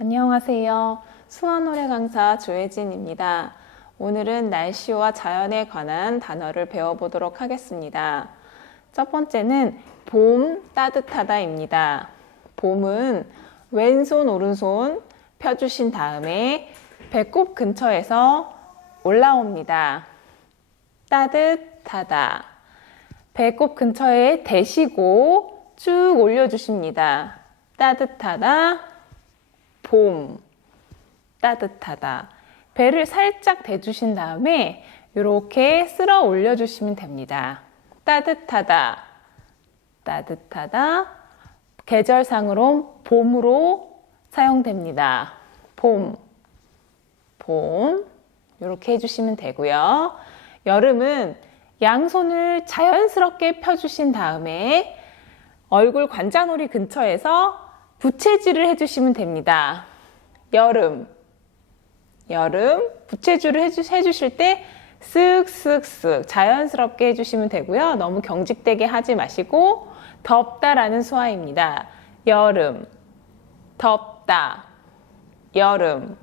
안녕하세요. 수화노래 강사 조혜진입니다. 오늘은 날씨와 자연에 관한 단어를 배워보도록 하겠습니다. 첫 번째는 봄 따뜻하다입니다. 봄은 왼손 오른손 펴주신 다음에 배꼽 근처에서 올라옵니다. 따뜻하다. 배꼽 근처에 대시고 쭉 올려주십니다. 따뜻하다. 봄. 따뜻하다. 배를 살짝 대주신 다음에 이렇게 쓸어 올려주시면 됩니다. 따뜻하다. 따뜻하다. 계절상으로 봄으로 사용됩니다. 봄. 봄. 이렇게 해주시면 되고요. 여름은 양손을 자연스럽게 펴주신 다음에 얼굴 관자놀이 근처에서 부채질을 해주시면 됩니다. 여름 부채질을 해주실 때 쓱쓱쓱 자연스럽게 해주시면 되고요. 너무 경직되게 하지 마시고 덥다라는 수화입니다. 여름, 덥다, 여름,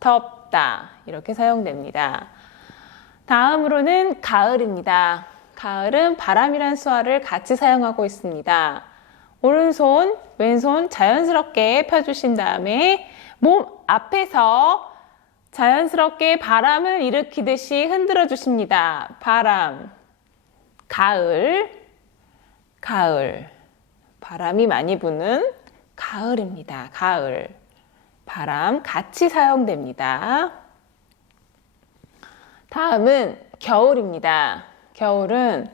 덥다 이렇게 사용됩니다. 다음으로는 가을입니다. 가을은 바람이란 수화를 같이 사용하고 있습니다. 오른손, 왼손 자연스럽게 펴주신 다음에 몸 앞에서 자연스럽게 바람을 일으키듯이 흔들어 주십니다. 바람, 가을, 가을. 바람이 많이 부는 가을입니다. 가을. 바람 같이 사용됩니다. 다음은 겨울입니다. 겨울은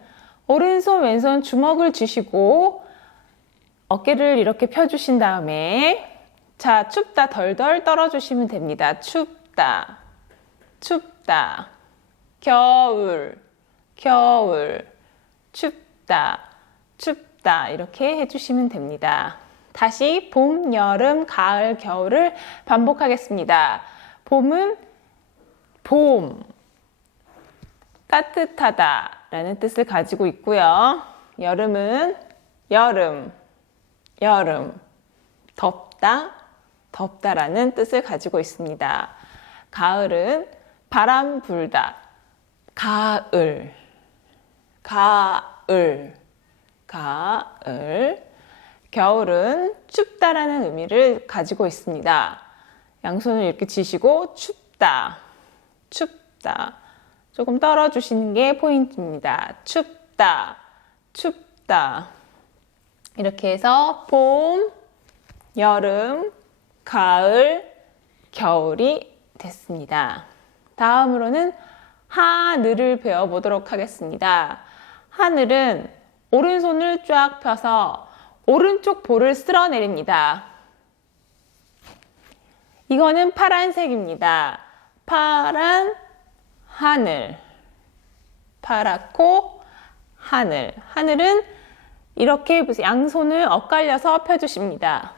오른손, 왼손 주먹을 쥐시고 어깨를 이렇게 펴주신 다음에 자, 춥다 덜덜 떨어주시면 됩니다. 춥다, 춥다, 겨울, 겨울, 춥다, 춥다 이렇게 해주시면 됩니다. 다시 봄, 여름, 가을, 겨울을 반복하겠습니다. 봄은 봄, 따뜻하다 라는 뜻을 가지고 있고요. 여름은 여름, 여름, 덥다, 덥다라는 뜻을 가지고 있습니다. 가을은 바람 불다, 가을, 가을, 가을. 겨울은 춥다라는 의미를 가지고 있습니다. 양손을 이렇게 쥐시고 춥다, 춥다. 조금 떨어주시는 게 포인트입니다. 춥다, 춥다. 이렇게 해서 봄, 여름, 가을, 겨울이 됐습니다. 다음으로는 하늘을 배워보도록 하겠습니다. 하늘은 오른손을 쫙 펴서 오른쪽 볼을 쓸어내립니다. 이거는 파란색입니다. 파란 하늘, 파랗고 하늘. 하늘은 이렇게 양손을 엇갈려서 펴주십니다.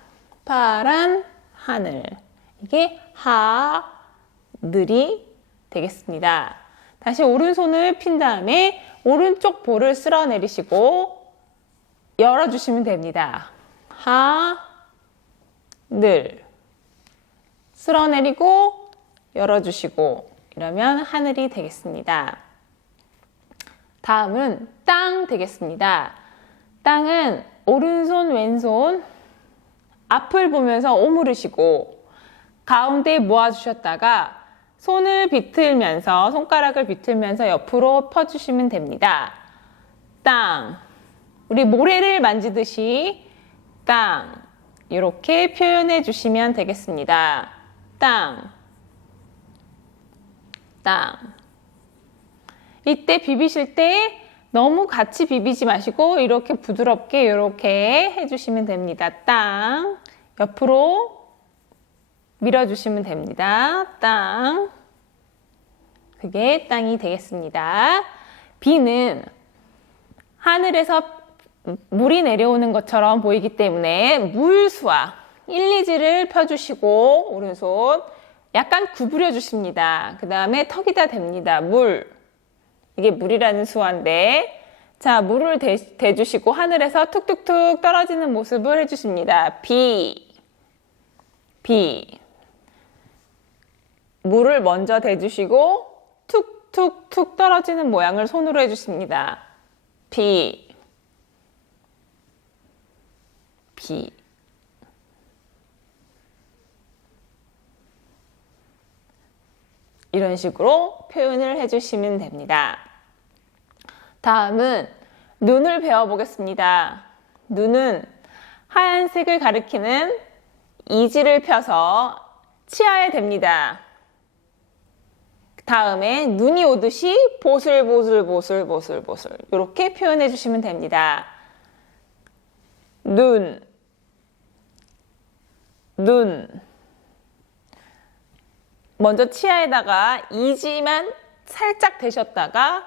파란 하늘. 이게 하늘이 되겠습니다. 다시 오른손을 핀 다음에 오른쪽 볼을 쓸어내리시고 열어주시면 됩니다. 하늘. 쓸어내리고 열어주시고 이러면 하늘이 되겠습니다. 다음은 땅 되겠습니다. 땅은 오른손, 왼손 앞을 보면서 오므리시고 가운데 모아주셨다가 손을 비틀면서 손가락을 비틀면서 옆으로 펴주시면 됩니다. 땅. 우리 모래를 만지듯이 땅. 이렇게 표현해 주시면 되겠습니다. 땅. 땅. 이때 비비실 때 너무 같이 비비지 마시고 이렇게 부드럽게 이렇게 해주시면 됩니다. 땅. 옆으로 밀어주시면 됩니다. 땅. 그게 땅이 되겠습니다. 비는 하늘에서 물이 내려오는 것처럼 보이기 때문에 물수와 1, 2지를 펴주시고 오른손 약간 구부려 주십니다. 그 다음에 턱이다 댑니다. 물. 이게 물이라는 수화인데 자, 물을 대주시고 하늘에서 툭툭툭 떨어지는 모습을 해주십니다. 비. 비. 물을 먼저 대주시고 툭툭툭 떨어지는 모양을 손으로 해주십니다. 비. 비. 이런 식으로 표현을 해주시면 됩니다. 다음은 눈을 배워보겠습니다. 눈은 하얀색을 가리키는 이지를 펴서 치아에 댑니다. 다음에 눈이 오듯이 보슬보슬보슬보슬보슬 이렇게 표현해 주시면 됩니다. 눈. 먼저 치아에다가 이지만 살짝 대셨다가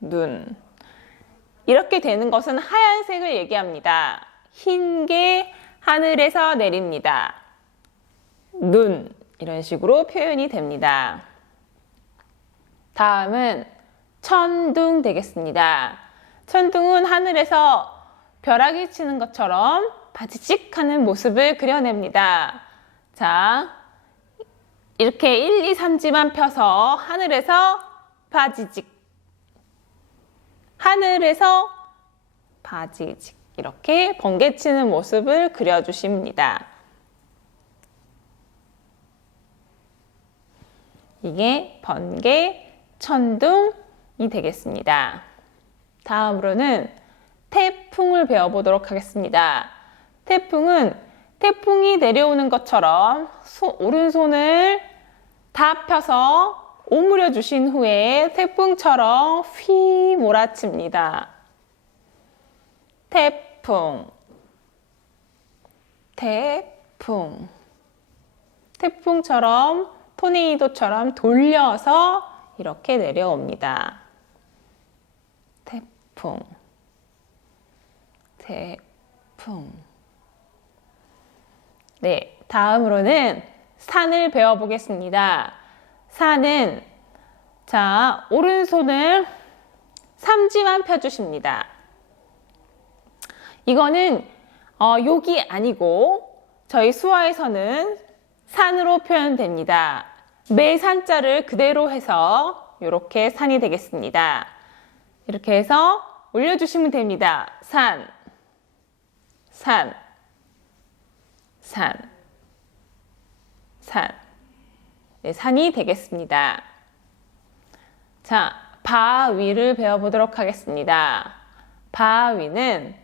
눈. 이렇게 되는 것은 하얀색을 얘기합니다. 흰 게 하늘에서 내립니다. 눈. 이런 식으로 표현이 됩니다. 다음은 천둥 되겠습니다. 천둥은 하늘에서 벼락이 치는 것처럼 바지직 하는 모습을 그려냅니다. 자, 이렇게 1, 2, 3지만 펴서 하늘에서 바지직, 하늘에서 바지직 이렇게 번개치는 모습을 그려주십니다. 이게 번개, 천둥이 되겠습니다. 다음으로는 태풍을 배워보도록 하겠습니다. 태풍은 태풍이 내려오는 것처럼 오른손을 다 펴서 오므려 주신 후에 태풍처럼 휘 몰아칩니다. 태풍, 태풍. 태풍처럼 토네이도처럼 돌려서 이렇게 내려옵니다. 태풍, 태풍. 네, 다음으로는 산을 배워보겠습니다. 산은, 자, 오른손을 삼지만 펴주십니다. 이거는 욕이 아니고 저희 수화에서는 산으로 표현됩니다. 매 산자를 그대로 해서 이렇게 산이 되겠습니다. 이렇게 해서 올려주시면 됩니다. 산, 산, 산, 산. 네, 산이 되겠습니다. 자, 바위를 배워보도록 하겠습니다. 바위는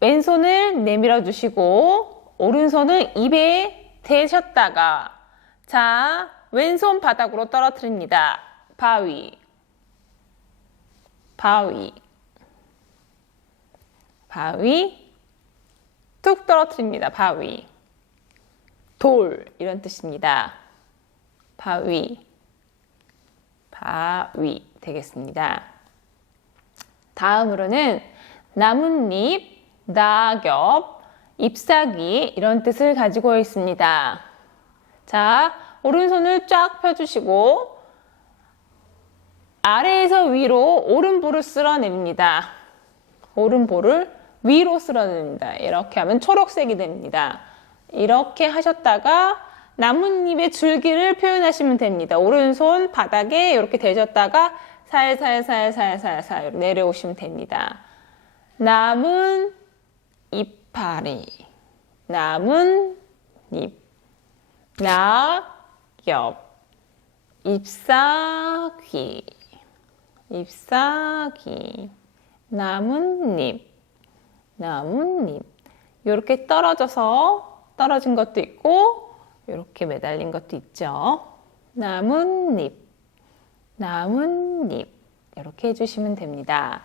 왼손을 내밀어 주시고 오른손을 입에 대셨다가 자, 왼손 바닥으로 떨어뜨립니다. 바위, 바위, 바위, 툭 떨어뜨립니다. 바위, 돌 이런 뜻입니다. 바위, 바위 되겠습니다. 다음으로는 나뭇잎, 낙엽, 잎사귀 이런 뜻을 가지고 있습니다. 자, 오른손을 쫙 펴주시고 아래에서 위로 오른볼을 쓸어냅니다. 오른볼을 위로 쓸어냅니다. 이렇게 하면 초록색이 됩니다. 이렇게 하셨다가 나뭇잎의 줄기를 표현하시면 됩니다. 오른손 바닥에 이렇게 대셨다가 살살살살살살 내려오시면 됩니다. 남은 이파리, 남은 잎, 낙엽, 잎사귀, 잎사귀, 나뭇잎, 나뭇잎. 이렇게 떨어진 것도 있고 이렇게 매달린 것도 있죠. 나뭇잎, 나뭇잎 이렇게 해주시면 됩니다.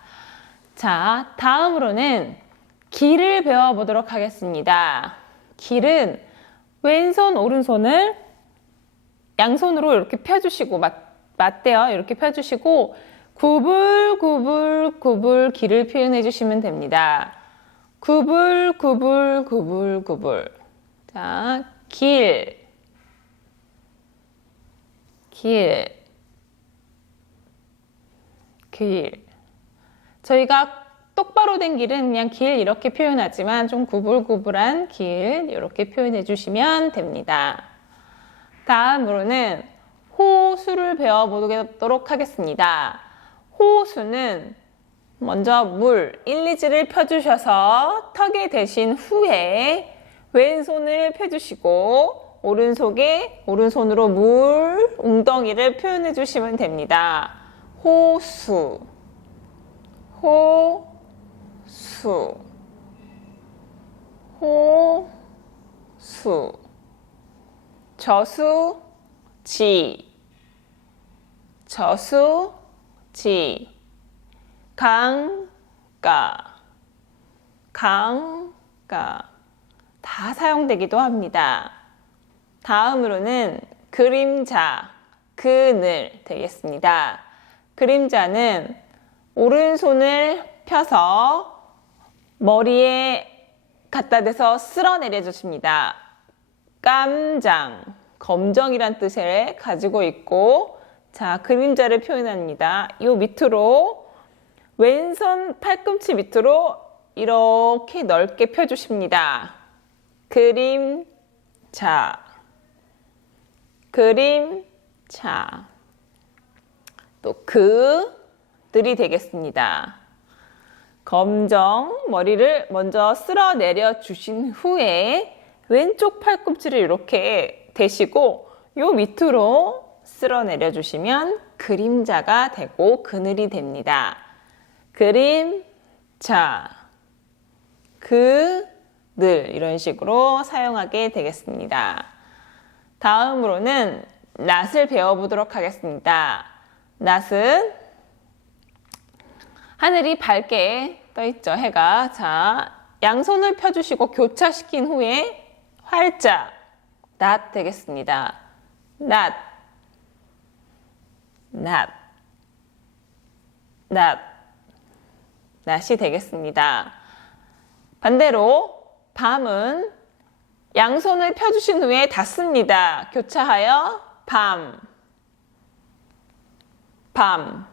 자, 다음으로는 길을 배워보도록 하겠습니다. 길은 왼손, 오른손을 양손으로 이렇게 펴주시고 맞대요. 이렇게 펴주시고 구불구불구불 길을 표현해 주시면 됩니다. 구불구불구불구불. 자, 길, 길. 저희가 똑바로 된 길은 그냥 길 이렇게 표현하지만 좀 구불구불한 길 이렇게 표현해 주시면 됩니다. 다음으로는 호수를 배워보도록 하겠습니다. 호수는 먼저 물 1, 2지를 펴주셔서 턱에 대신 후에 왼손을 펴주시고 오른손으로 물 웅덩이를 표현해 주시면 됩니다. 호수, 호수, 호수, 저수지, 저수지, 강가, 강가 다 사용되기도 합니다. 다음으로는 그림자, 그늘 되겠습니다. 그림자는 오른손을 펴서 머리에 갖다 대서 쓸어내려 주십니다. 깜장, 검정이란 뜻을 가지고 있고, 자, 그림자를 표현합니다. 이 밑으로 왼손 팔꿈치 밑으로 이렇게 넓게 펴주십니다. 그림자, 그림자. 또 그들이 되겠습니다. 검정 머리를 먼저 쓸어내려 주신 후에 왼쪽 팔꿈치를 이렇게 대시고 요 밑으로 쓸어내려 주시면 그림자가 되고 그늘이 됩니다. 그림자, 그늘 이런 식으로 사용하게 되겠습니다. 다음으로는 낫을 배워보도록 하겠습니다. 낫은 하늘이 밝게 떠있죠, 해가. 자, 양손을 펴주시고 교차시킨 후에 활자, 낫 되겠습니다. 낫, 낫, 낫, 낫이 되겠습니다. 반대로 밤은 양손을 펴주신 후에 닫습니다. 교차하여 밤, 밤,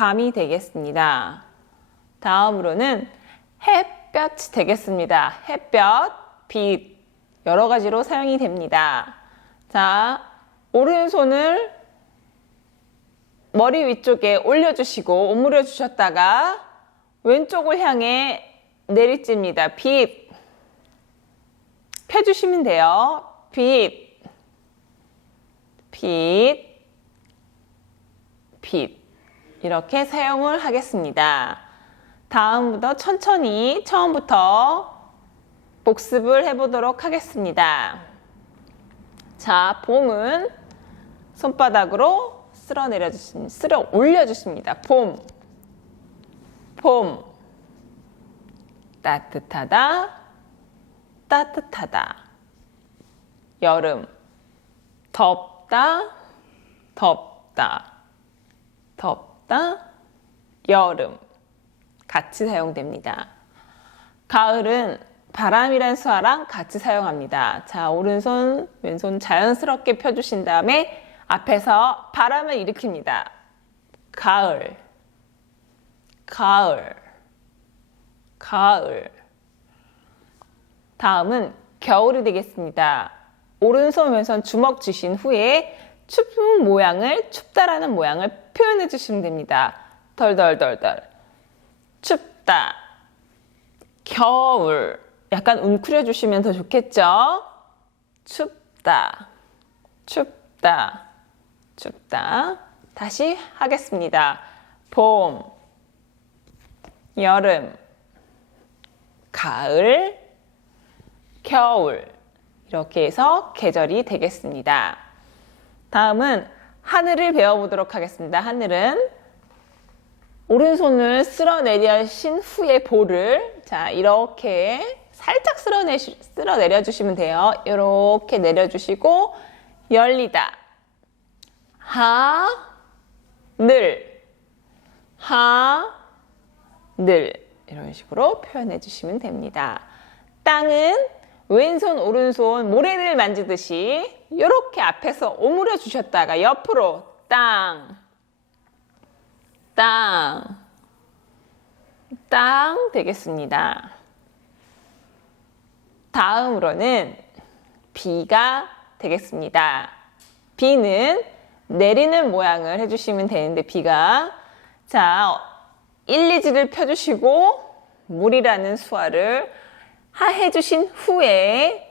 밤이 되겠습니다. 다음으로는 햇볕이 되겠습니다. 햇볕, 빛 여러 가지로 사용이 됩니다. 자, 오른손을 머리 위쪽에 올려주시고 오므려 주셨다가 왼쪽을 향해 내리찝니다. 빛 펴주시면 돼요. 빛, 빛, 빛 이렇게 사용을 하겠습니다. 다음부터 천천히 처음부터 복습을 해보도록 하겠습니다. 자, 봄은 손바닥으로 쓸어 올려주십니다. 봄, 봄, 따뜻하다, 따뜻하다. 여름, 덥다, 덥다, 덥다. 여름, 같이 사용됩니다. 가을은 바람이란 수화랑 같이 사용합니다. 자, 오른손, 왼손 자연스럽게 펴주신 다음에 앞에서 바람을 일으킵니다. 가을, 가을, 가을. 다음은 겨울이 되겠습니다. 오른손, 왼손 주먹 쥐신 후에 춥은 모양을, 춥다라는 모양을 표현해 주시면 됩니다. 덜덜덜덜. 춥다. 겨울. 약간 웅크려 주시면 더 좋겠죠? 춥다. 춥다. 춥다. 다시 하겠습니다. 봄, 여름, 가을, 겨울. 이렇게 해서 계절이 되겠습니다. 다음은 하늘을 배워보도록 하겠습니다. 하늘은 오른손을 쓸어내려신 후에 볼을 자 이렇게 살짝 쓸어내려 주시면 돼요. 이렇게 내려주시고 열리다. 하늘, 하늘 이런 식으로 표현해 주시면 됩니다. 땅은 왼손 오른손 모래를 만지듯이 이렇게 앞에서 오므려 주셨다가 옆으로 땅, 땅, 땅 되겠습니다. 다음으로는 비가 되겠습니다. 비는 내리는 모양을 해주시면 되는데 비가 자 1, 2지를 펴주시고 물이라는 수화를 해주신 후에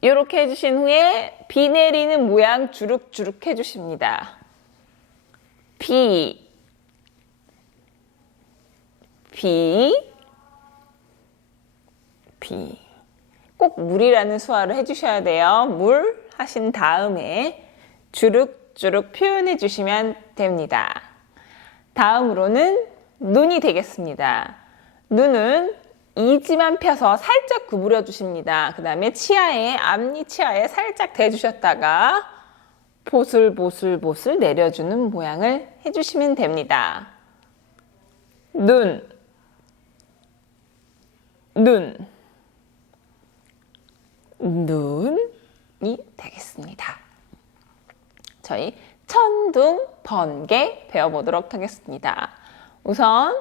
이렇게 해주신 후에 비 내리는 모양 주룩주룩 해주십니다. 비 꼭 물이라는 수화를 해주셔야 돼요. 물 하신 다음에 주룩주룩 표현해 주시면 됩니다. 다음으로는 눈이 되겠습니다. 눈은 이지만 펴서 살짝 구부려 주십니다. 그 다음에 앞니 치아에 살짝 대주셨다가 보슬보슬보슬 내려주는 모양을 해주시면 됩니다. 눈이 되겠습니다. 저희 천둥, 번개 배워보도록 하겠습니다. 우선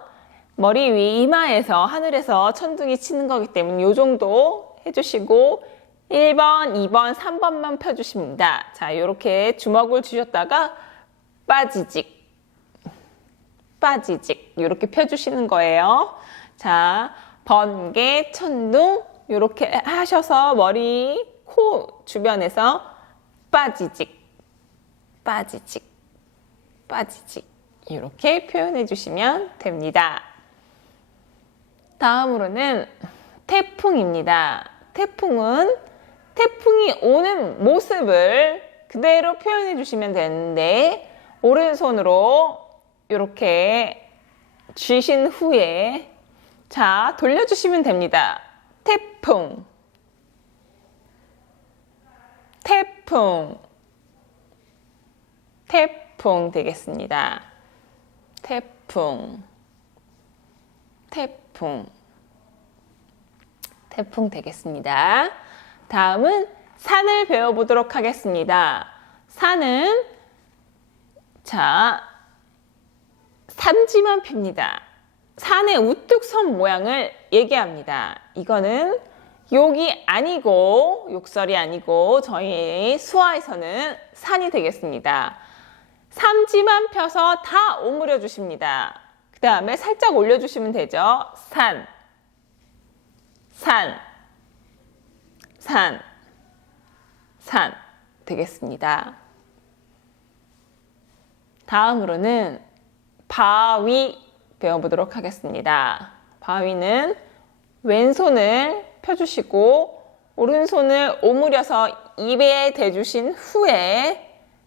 머리 위 이마에서 하늘에서 천둥이 치는 거기 때문에 이 정도 해주시고 1번, 2번, 3번만 펴주십니다. 자, 이렇게 주먹을 주셨다가 빠지직 이렇게 펴주시는 거예요. 자, 번개, 천둥 이렇게 하셔서 머리, 코 주변에서 빠지직 이렇게 표현해 주시면 됩니다. 다음으로는 태풍입니다. 태풍이 오는 모습을 그대로 표현해 주시면 되는데 오른손으로 이렇게 쥐신 후에 자 돌려주시면 됩니다. 태풍 되겠습니다. 태풍 되겠습니다. 다음은 산을 배워보도록 하겠습니다. 산은 자 삼지만 핍니다. 산의 우뚝 선 모양을 얘기합니다. 이거는 욕이 아니고 욕설이 아니고 저희 수화에서는 산이 되겠습니다. 삼지만 펴서 다 오므려 주십니다. 그 다음에 살짝 올려주시면 되죠. 산 되겠습니다. 다음으로는 바위 배워보도록 하겠습니다. 바위는 왼손을 펴주시고 오른손을 오므려서 입에 대주신 후에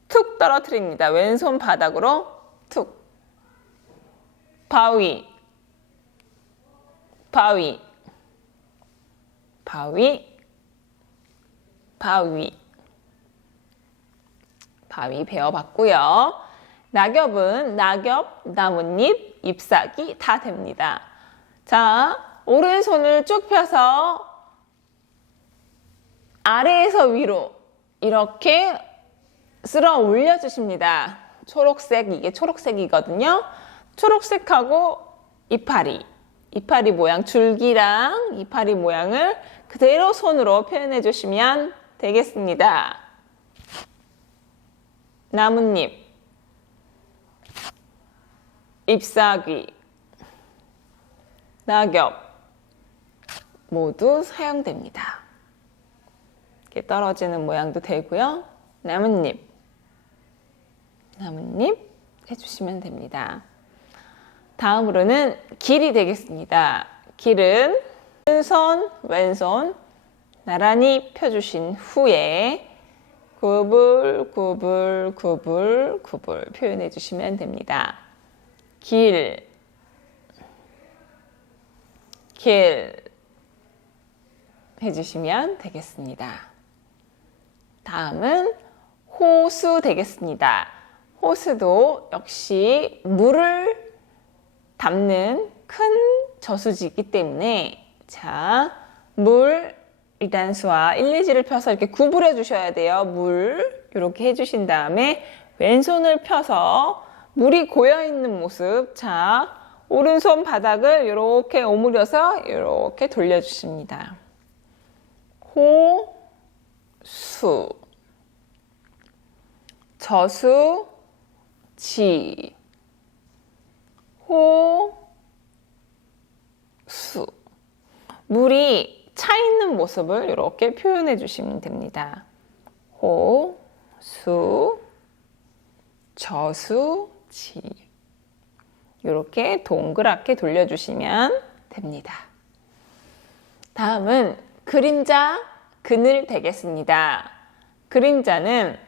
툭 떨어뜨립니다. 왼손 바닥으로 툭. 바위 배워봤고요. 낙엽은 낙엽, 나뭇잎, 잎사귀 다 됩니다. 자, 오른손을 쭉 펴서 아래에서 위로 이렇게 쓸어 올려주십니다. 초록색, 이게 초록색이거든요. 초록색하고 이파리 모양, 줄기랑 이파리 모양을 그대로 손으로 표현해 주시면 되겠습니다. 나뭇잎, 잎사귀, 낙엽 모두 사용됩니다. 이렇게 떨어지는 모양도 되고요. 나뭇잎 해주시면 됩니다. 다음으로는 길이 되겠습니다. 길은 왼손 나란히 펴주신 후에 구불 표현해 주시면 됩니다. 길 해주시면 되겠습니다. 다음은 호수 되겠습니다. 호수도 역시 물을 담는 큰 저수지이기 때문에 자, 물 일단 수와 1, 2지를 펴서 이렇게 구부려 주셔야 돼요. 물 이렇게 해주신 다음에 왼손을 펴서 물이 고여 있는 모습 자 오른손 바닥을 이렇게 오므려서 이렇게 돌려주십니다. 호, 수, 저수, 지, 호, 수. 물이 차 있는 모습을 이렇게 표현해 주시면 됩니다. 호, 수, 저수, 지. 이렇게 동그랗게 돌려주시면 됩니다. 다음은 그림자, 그늘 되겠습니다. 그림자는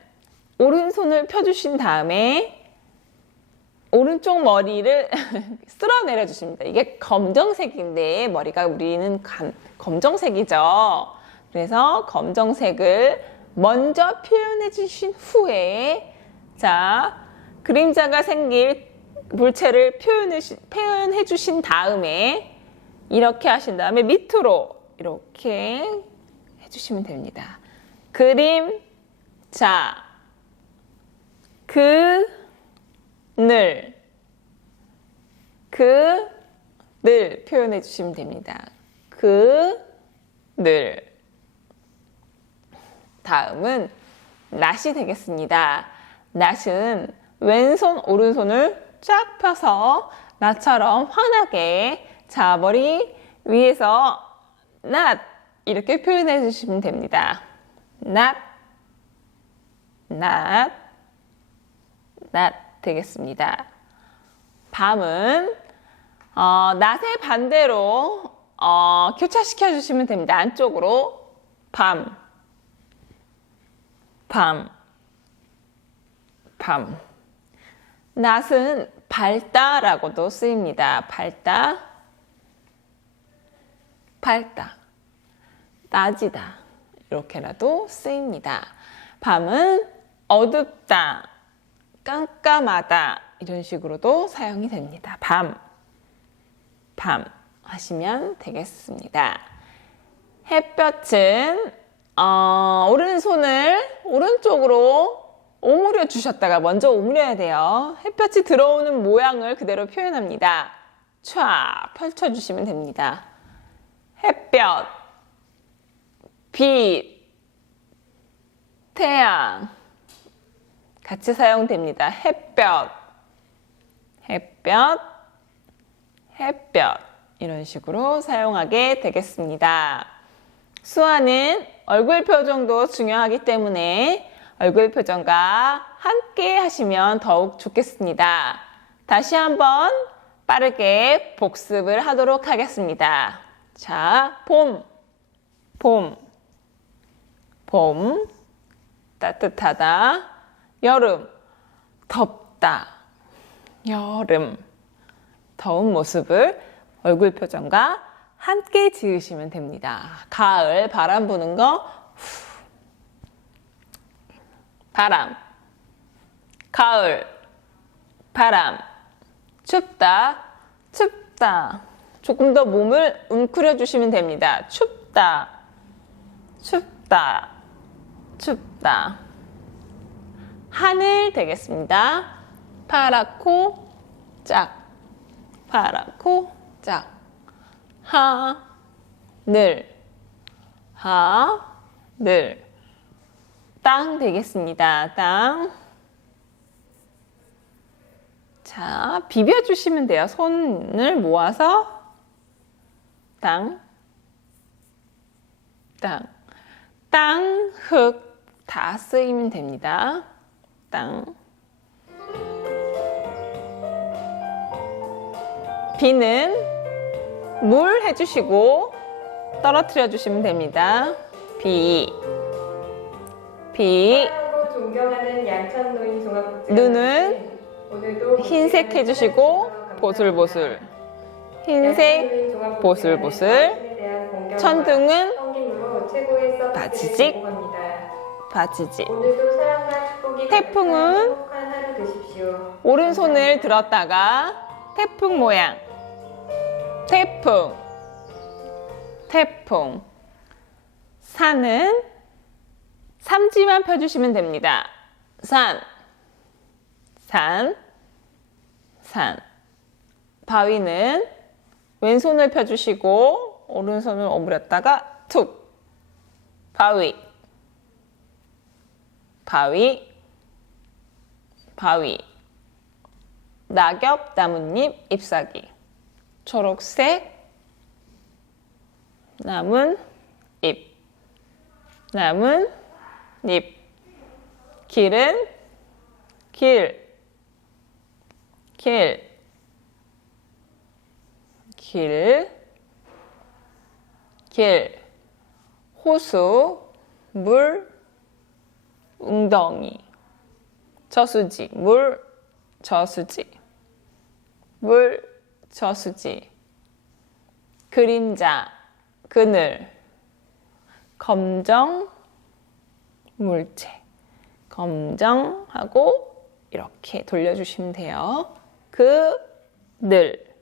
오른손을 펴주신 다음에 오른쪽 머리를 쓸어내려 주십니다. 이게 검정색인데 머리가 우리는 검정색이죠. 그래서 검정색을 먼저 표현해 주신 후에 자 그림자가 생길 물체를 표현해 주신 다음에 이렇게 하신 다음에 밑으로 이렇게 해주시면 됩니다. 그림자 그늘 표현해 주시면 됩니다. 그늘 다음은 낫이 되겠습니다. 낫은 왼손 오른손을 쫙 펴서 나처럼 환하게 자 머리 위에서 낫 이렇게 표현해 주시면 됩니다. 낫 되겠습니다. 밤은 낫의 반대로 교차시켜 주시면 됩니다. 안쪽으로 밤 낫은 밝다라고도 쓰입니다. 밝다 낮이다 이렇게라도 쓰입니다. 밤은 어둡다 깜깜하다 이런 식으로도 사용이 됩니다. 밤 하시면 되겠습니다. 햇볕은 오른손을 오른쪽으로 오므려 주셨다가 먼저 오므려야 돼요. 햇볕이 들어오는 모양을 그대로 표현합니다. 촤 펼쳐주시면 됩니다. 햇볕, 빛, 태양 같이 사용됩니다. 햇볕 이런 식으로 사용하게 되겠습니다. 수화는 얼굴 표정도 중요하기 때문에 얼굴 표정과 함께 하시면 더욱 좋겠습니다. 다시 한번 빠르게 복습을 하도록 하겠습니다. 자, 봄 따뜻하다. 여름 덥다. 여름 더운 모습을 얼굴 표정과 함께 지으시면 됩니다. 가을 바람 부는 거 바람 가을 바람 춥다 조금 더 몸을 웅크려 주시면 됩니다. 춥다 하늘 되겠습니다. 파랗고 짝 하늘 땅 되겠습니다. 땅. 자, 비벼주시면 돼요. 손을 모아서 땅, 흙 다 쓰이면 됩니다. 땅. 비는 물 해주시고 떨어뜨려 주시면 됩니다. 비. 존경하는 양천노인 종합국제 눈은 흰색 해주시고 보슬보슬. 흰색 보슬보슬. 천둥은 바지직. 오늘도 사랑과 축복이 태풍은 행복한 하루 되십시오. 오른손을 들었다가 태풍 모양. 태풍. 산은 삼지만 펴주시면 됩니다. 산. 바위는 왼손을 펴주시고 오른손을 오므렸다가 툭. 바위, 바위, 바위. 낙엽, 나뭇잎, 잎사귀. 초록색, 남은 잎, 남은 잎. 길은 길, 길, 길, 길. 호수, 물, 웅덩이. 저수지, 물, 저수지, 물, 저수지. 그림자, 그늘. 검정, 물체. 검정하고 이렇게 돌려주시면 돼요. 그늘,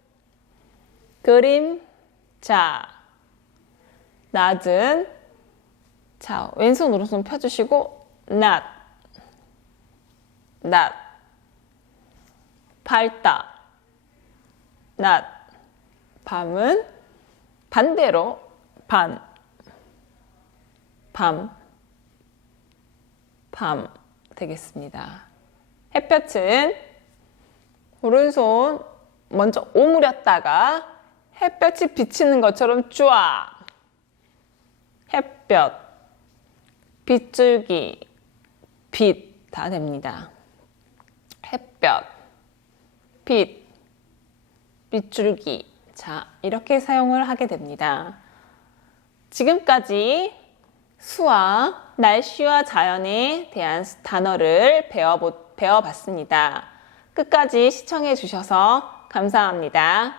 그림자. 낮은, 자, 왼손 오른손 펴주시고 낮, 낮. 밝다, 낮. 밤은 반대로 밤, 밤, 밤 되겠습니다. 햇볕은 오른손 먼저 오므렸다가 햇볕이 비치는 것처럼 쫙. 햇볕, 빗줄기, 빛 다 됩니다. 햇볕, 빛, 빗줄기. 자, 이렇게 사용을 하게 됩니다. 지금까지 수와 날씨와 자연에 대한 단어를 배워봤습니다. 끝까지 시청해 주셔서 감사합니다.